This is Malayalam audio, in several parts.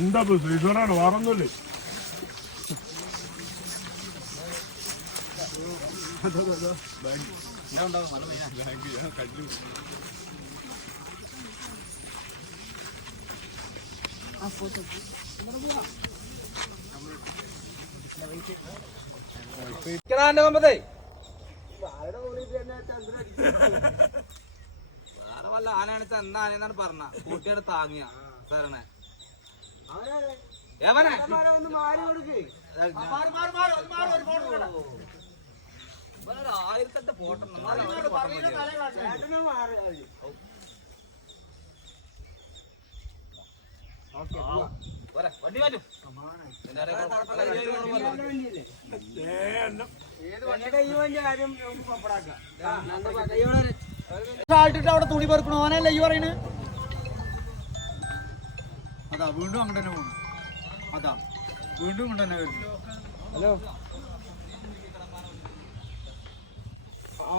എന്താ ശ്രീധരാണ് വേറൊന്നുമില്ലേ? വേറെ വല്ല ആനയാണ് എന്താ ആനയെന്നാണ് പറഞ്ഞ കൂട്ടിയാണ് താങ്ങിയ സാറേ ആയിരത്തെട്ട് ഫോട്ടോ വണ്ടി മാറ്റും അവിടെ തുണി പെറുക്കണോ ഓനല്ല ഈ പറയണ്. അതാ വീണ്ടും അങ്ങോട്ട് തന്നെ പോകുന്നു. അതാ വീണ്ടും കൊണ്ട് തന്നെ വരുന്നു. ഹലോ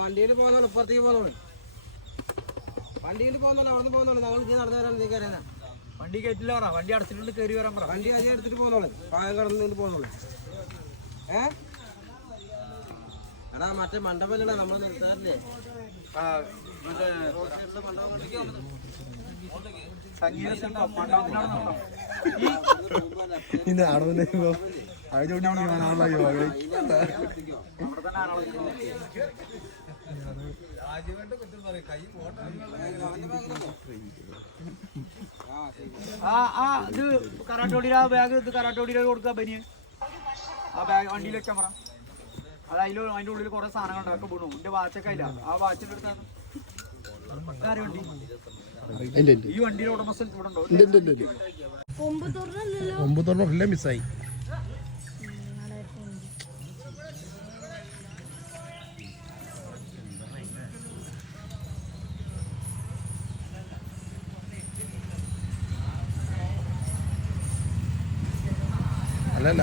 വണ്ടിയിൽ പോകുന്നോളൂ, ഇപ്പുറത്തേക്ക് പോകുന്നോളൂ. വണ്ടിയിൽ പോകുന്നോളൂ, അവിടെ നിന്ന് പോകുന്നോളൂ. ഞങ്ങൾ ഇനി നടന്നു വരാൻ നീ കയറാനാ. വണ്ടി കയറ്റില്ല പറ, വണ്ടി അടച്ചിട്ടുണ്ട് കയറി വരാൻ പറ. വണ്ടി അധികം എടുത്തിട്ട് പോകുന്നോളൂ, പായം കടന്നു പോകുന്നോളൂ. എടാ മറ്റേ മണ്ഡപല്ലേ നമ്മൾ നിർത്താറില്ലേ? ഇത് കരാട്ടോടിയുടെ ആ ബാഗ് ഇത് കരാട്ടോടിയുടെ കൊടുക്കാൻ പനി ആ ബാഗ് വണ്ടിയിൽ വെച്ചാൽ പറ. അത് അതിൻ്റെ ഉള്ളിൽ കുറെ സാധനങ്ങൾ ഉണ്ടാക്കി പോണു. എന്റെ വാച്ചൊക്കെ ഇല്ല, ആ വാച്ചിന്റെ അടുത്താണ് ഈ വണ്ടിയുടെ ഉടമസ്ഥൻ ഇവിടെ ഉണ്ടോ? ഒമ്പതൊരെണ്ണം മിസ്സായി. അല്ലല്ല